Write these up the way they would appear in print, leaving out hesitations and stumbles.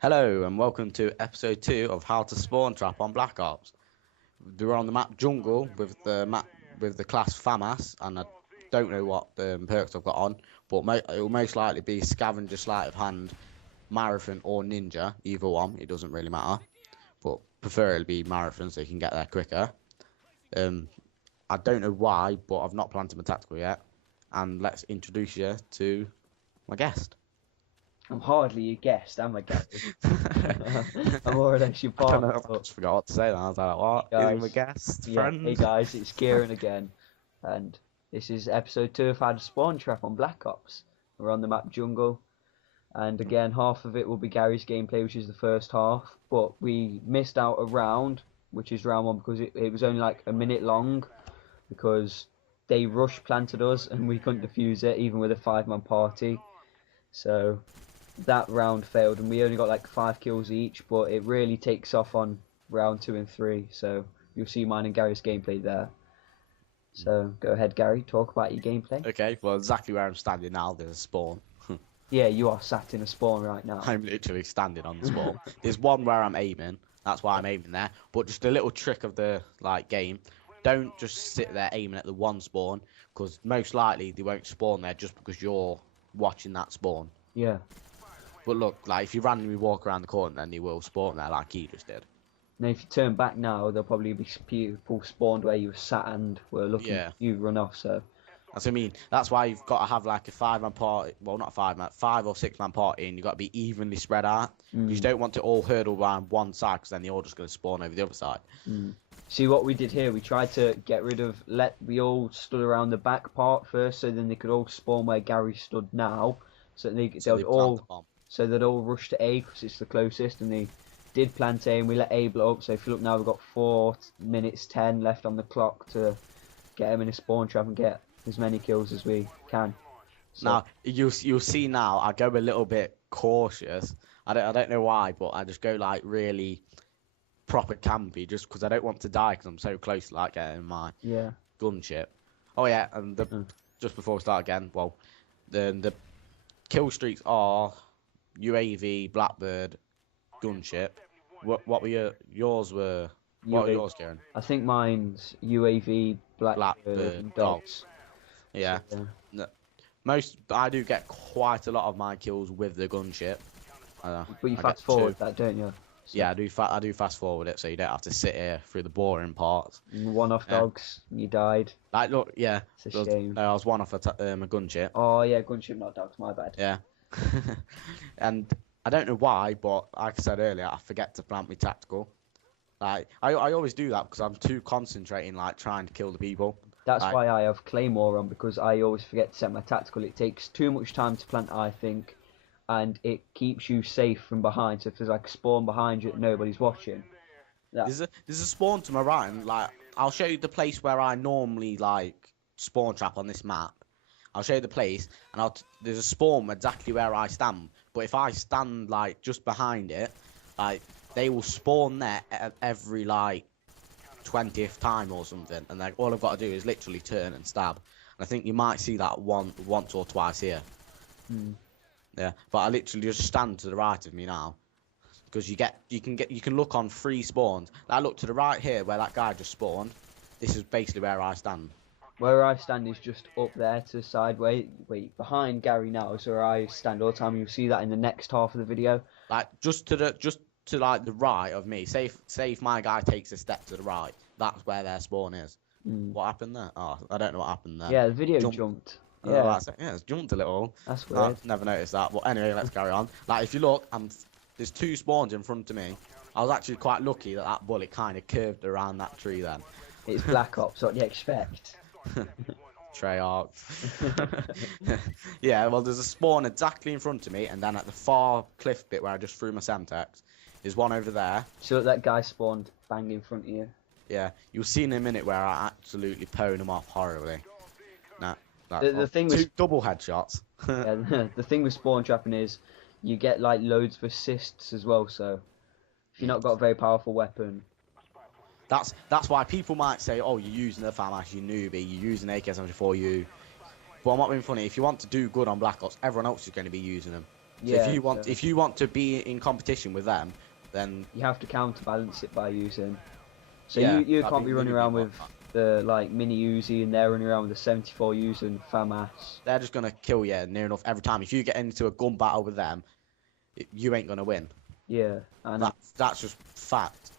Hello and welcome to episode 2 of How to Spawn Trap on Black Ops. We're on the map Jungle with the class FAMAS, and I don't know what perks I've got on, but it will most likely be Scavenger, Sleight of Hand, Marathon or Ninja, either one. It doesn't really matter, but prefer it'll be Marathon so you can get there quicker. I don't know why, but I've not planted my tactical yet, and let's introduce you to my guest. I'm hardly your guest, am I, Gary? I'm already your I don't know, partner. I just forgot what to say. Then I was like, "What? Guys, Is he my guest Hey friend?" guys, it's Kieran again, and this is episode 2 of How to Spawn Trap on Black Ops. We're on the map Jungle, and again, half of it will be Gary's gameplay, which is the first half, but we missed out a round, which is round 1, because it was only like a minute long, because they rush planted us, and we couldn't defuse it, even with a 5-man party. So that round failed, and we only got like 5 kills each, but it really takes off on round 2 and 3, so you'll see mine and Gary's gameplay there. So go ahead, Gary, talk about your gameplay. Okay, well, exactly where I'm standing now, there's a spawn. Yeah, you are sat in a spawn right now. I'm literally standing on the spawn. There's one where I'm aiming, that's why I'm aiming there, but just a little trick of the game, don't just sit there aiming at the one spawn, because most likely they won't spawn there just because you're watching that spawn. Yeah. But look, like if you randomly walk around the corner, then they will spawn there like he just did. Now if you turn back now, there'll probably be people spawned where you were sat and were looking at you run off, so... That's what I mean. That's why you've got to have like a 5-man party. Well, not 5-man, 5 or 6-man party, and you've got to be evenly spread out. You don't want to all hurdle around one side, because then they're all just going to spawn over the other side. See what we did here? We tried to get rid of... We all stood around the back part first, so then they could all spawn where Gary stood now. So they'd all rush to A, because it's the closest, and they did plant A, and we let A blow up. So if you look now, we've got 4 minutes 10 left on the clock to get them in a spawn trap and get as many kills as we can. So. Now you'll see now I go a little bit cautious. I don't know why, but I just go like really proper campy just because I don't want to die, because I'm so close to like getting my gunship. Oh yeah, and just before we start again, well, the kill streaks are UAV, Blackbird, gunship. What were yours were? What were yours, Kieran? I think mine's UAV, Blackbird and dogs. Yeah. No, I do get quite a lot of my kills with the gunship. But you fast forward that, don't you? So. Yeah, I do fast forward it, so you don't have to sit here through the boring parts. One off dogs, and you died. Like, look, yeah. It's a shame. No, I was one off a gunship. Oh yeah, gunship, not dogs. My bad. Yeah. And I don't know why, but like I said earlier, I forget to plant my tactical. Like I always do that because I'm too concentrating, like trying to kill the people. That's why I have Claymore on, because I always forget to set my tactical. It takes too much time to plant, I think, and it keeps you safe from behind. So if there's like a spawn behind you that nobody's watching. There's a spawn to my right, and like I'll show you the place where I normally like spawn trap on this map. I'll show you the place, and there's a spawn exactly where I stand. But if I stand like just behind it, like they will spawn there at every like 20th time or something, and like all I've got to do is literally turn and stab. And I think you might see that once or twice here. Yeah, but I literally just stand to the right of me now, because you can look on 3 spawns. I look to the right here where that guy just spawned. This is basically where I stand. Where I stand is just up there to the side. Wait, behind Gary now is where I stand all the time. You'll see that in the next half of the video. Like just to like the right of me. Say if my guy takes a step to the right, that's where their spawn is. What happened there? Oh, I don't know what happened there. Yeah, the video jumped. Yeah, that's it. Yeah, it's jumped a little. That's weird. Never noticed that. But anyway, let's carry on. Like if you look, there's 2 spawns in front of me. I was actually quite lucky that bullet kind of curved around that tree then. It's Black Ops. What do you expect? Treyarch. Yeah, well, there's a spawn exactly in front of me, and then at the far cliff bit where I just threw my Semtex, there's one over there. So that guy spawned bang in front of you. Yeah, you'll see in a minute where I absolutely pwn him off horribly. Nah, the thing with 2 double headshots. Yeah, the thing with spawn trapping is you get like loads of assists as well. So if you've not got a very powerful weapon. That's why people might say, oh, you're using the FAMAS, you newbie, you're using AK-74, But I'm not being funny. If you want to do good on Black Ops, everyone else is going to be using them. So if you want to be in competition with them, then you have to counterbalance it by using. So yeah, you that'd can't be running really around what- with the like mini Uzi, and they're running around with the 74 using FAMAS. they're just gonna kill you near enough every time. If you get into a gun battle with them, you ain't gonna win. Yeah, and That's just fact.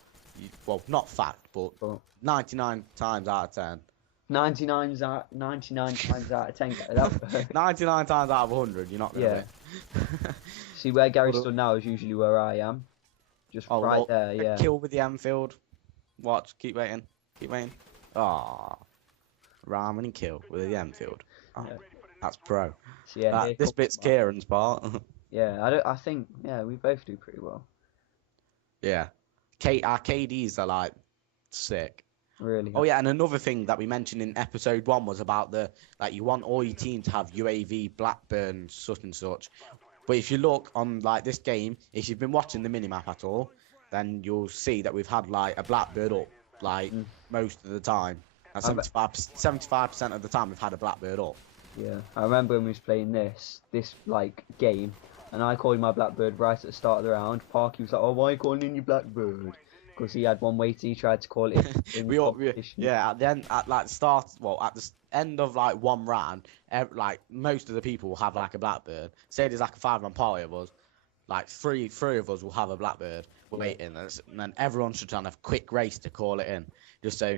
Well, not fact, but but 99 times out of 10. 99 times out of 10. That, 99 times out of 100, you're not gonna Yeah. win. see where Gary Well, stood now is usually where I am, just Oh, right look, there. a Yeah, kill with the Enfield. Watch, keep waiting, keep waiting. Ah, ramming and kill with the Enfield. Oh, Yeah. that's pro. so yeah, here This comes bit's my- Kieran's part. Yeah, I think we both do pretty well. Yeah. Our KDs are like sick. Really. Oh yeah, and another thing that we mentioned in episode 1 was about you want all your team to have UAV, Blackburn, such and such. But if you look on like this game, if you've been watching the minimap at all, then you'll see that we've had like a Blackbird up like most of the time. And 75% of the time we've had a Blackbird up. Yeah, I remember when we was playing this like game, and I called my Blackbird right at the start of the round. Parky was like, "Oh, why are you calling in your Blackbird?" Because he had one weight. He tried to call it in competition. At the end, at the end of like one round, like most of the people will have like a Blackbird. Say there's like a 5-man party of us, like three of us will have a Blackbird waiting, and then everyone should try and have a quick race to call it in. Just so,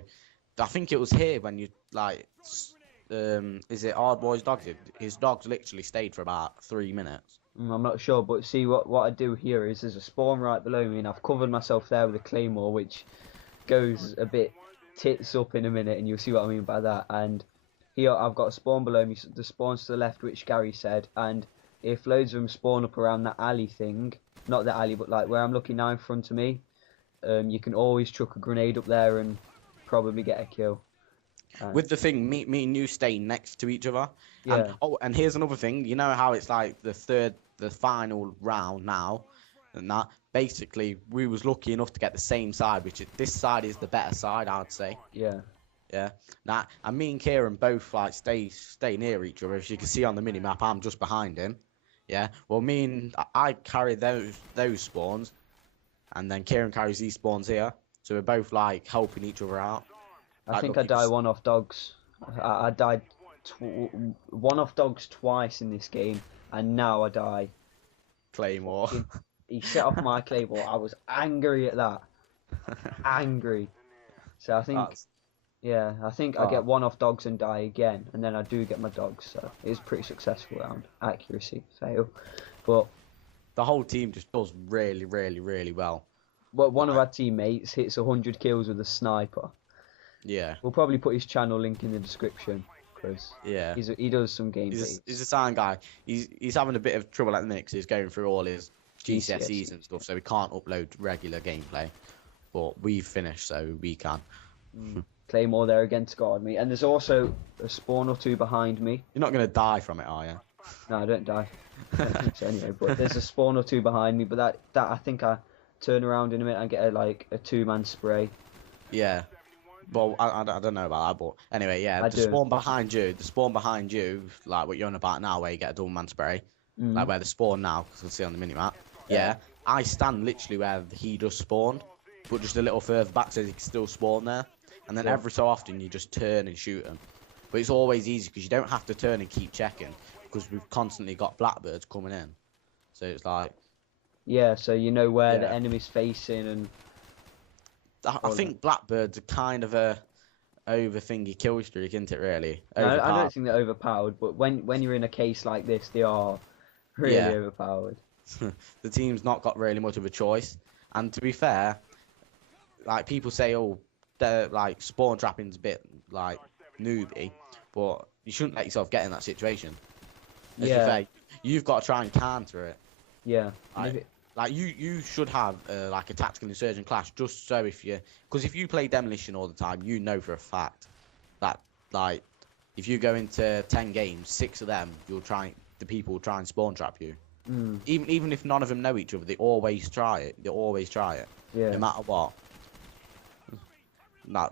I think it was here when you like, is it Hard Boy's dogs? His dogs literally stayed for about 3 minutes. I'm not sure, but see what I do here is there's a spawn right below me, and I've covered myself there with a claymore, which goes a bit tits up in a minute, and you'll see what I mean by that. And here I've got a spawn below me, the spawn's to the left, which Gary said, and if loads of them spawn up around that alley thing, not the alley, but like where I'm looking now in front of me, you can always chuck a grenade up there and probably get a kill. With the thing, me and you stay next to each other. Yeah. And here's another thing. You know how it's like the final round now, and that basically we was lucky enough to get the same side, this side is the better side, I'd say. Yeah. Yeah. Now, and me and Kieran both like stay near each other. As you can see on the mini map, I'm just behind him. Yeah. Well, I carry those spawns, and then Kieran carries these spawns here. So we're both like helping each other out. I think I die one off dogs. I died one off dogs twice in this game, and now I die. Claymore. He set off my claymore. I was angry at that. Angry. So I think, I get one off dogs and die again, and then I do get my dogs. So it's a pretty successful round. Accuracy fail, but the whole team just does really, really, really well. Well, one of our teammates hits 100 kills with a sniper. Yeah. We'll probably put his channel link in the description, because yeah, he does some gameplays. He's a sound guy. He's having a bit of trouble at the minute 'cause he's going through all his GCSEs and stuff, so we can't upload regular gameplay. But we've finished, so we can. Claymore there again to guard me, and there's also a spawn or two behind me. You're not gonna die from it, are you? No, I don't die. I don't think so anyway, but there's a spawn or two behind me. But that I think I turn around in a minute and get a 2-man spray. Yeah. Well, I don't know about that, but anyway, yeah. The spawn behind you, like what you're on about now, where you get a double man spray, like where the spawn now, because you'll see on the minimap. Yeah. I stand literally where he just spawned, but just a little further back so he can still spawn there. And then every so often you just turn and shoot him. But it's always easy because you don't have to turn and keep checking, because we've constantly got blackbirds coming in. So it's like... Yeah, so you know where the enemy's facing, and... I think blackbirds are kind of a over-thingy kill streak, isn't it, really? No, I don't think they're overpowered, but when you're in a case like this, they are really overpowered. The team's not got really much of a choice. And to be fair, like, people say, oh, they're, like, spawn trapping's a bit, like, newbie, but you shouldn't let yourself get in that situation. As you say, you've got to try and counter it. Yeah. Like you should have like a tactical insurgent class, just so because if you play demolition all the time, you know for a fact that like if you go into 10 games, 6 of them the people will try and spawn trap you. Even if none of them know each other, they always try it. No matter what.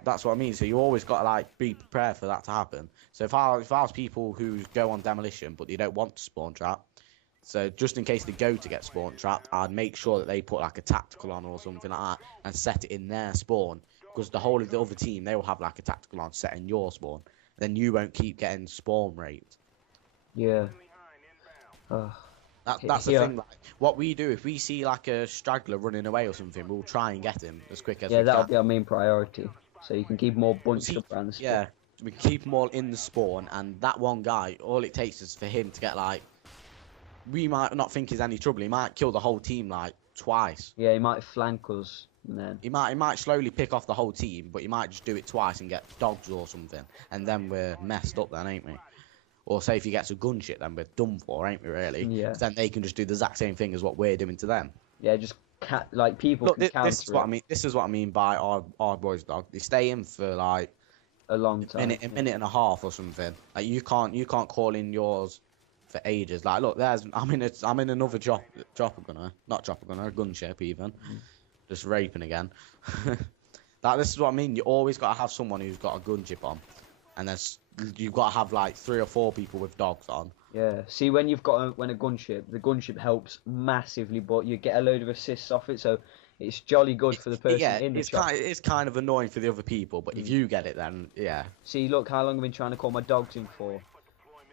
That's what I mean. So you always got to like be prepared for that to happen. So if I was people who go on demolition but they don't want to spawn trap, So just in case they go to get spawn trapped, I'd make sure that they put like a tactical on or something like that and set it in their spawn. Because the whole of the other team, they will have like a tactical on set in your spawn. Then you won't keep getting spawn raped. Yeah. That's the thing. Like, what we do, if we see like a straggler running away or something, we'll try and get him as quick as we that'll can. be our main priority. So you can keep more bunched up around the spawn. Yeah, we keep them all in the spawn, and that one guy, all it takes is for him to get like, we might not think he's any trouble. He might kill the whole team like twice. Yeah, he might flank us, and then He might slowly pick off the whole team, but he might just do it twice and get dogs or something, and then we're messed up then, ain't we? Or say if he gets a gunship, then we're done for, ain't we? Really? Yeah. Then they can just do the exact same thing as what we're doing to them. Yeah, just people Look, can counter this is what I mean. This is what I mean by our boys' dog. They stay in for like a long time, a minute and a half or something. Like you can't call in yours for ages. Like look, I'm in another chopper gunner, not chopper gunner, gunship even, just raping again. Like this is what I mean. You always got to have someone who's got a gunship on, and you've got to have like 3 or 4 people with dogs on. Yeah. See, when you've got a gunship, the gunship helps massively, but you get a load of assists off it, so it's jolly good for the person in the chopper. It's kind of annoying for the other people, but if you get it, then yeah. See, look how long I've been trying to call my dogs in for.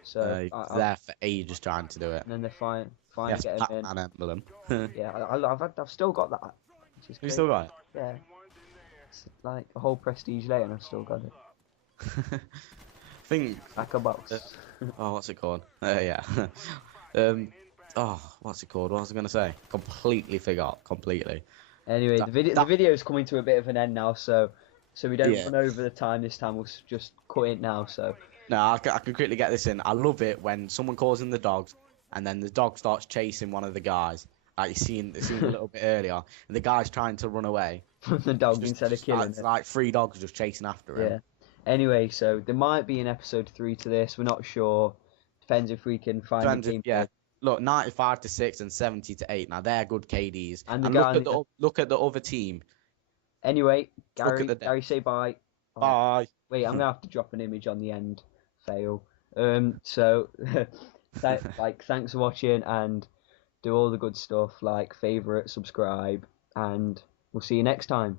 So they're for ages trying to do it. And then they're finally Yes, getting in. Batman emblem. Yeah, I've still got that. Which is You still got it? Yeah. It's like a whole prestige later, and I've still got it. Think. Like a box. Oh, what's it called? Yeah. Oh, what's it called? What was I gonna say? Completely forgot. Completely. Anyway, the video's coming to a bit of an end now, so we don't run over the time this time. We'll just cut it now. So. No, I can quickly get this in. I love it when someone calls in the dogs, and then the dog starts chasing one of the guys. Like you seen a little bit earlier, and the guy's trying to run away. From the dog instead of killing it. Like 3 dogs just chasing after him. Yeah. Anyway, so there might be an episode 3 to this. We're not sure. Depends if we can find the game. Yeah. Look, 95 to 6 and 70 to 8. Now they're good KDs. And look at the other team. Anyway, Gary, say bye. Bye. Wait, I'm gonna have to drop an image on the end. Fail. So, thanks for watching, and do all the good stuff like favorite, subscribe, and we'll see you next time.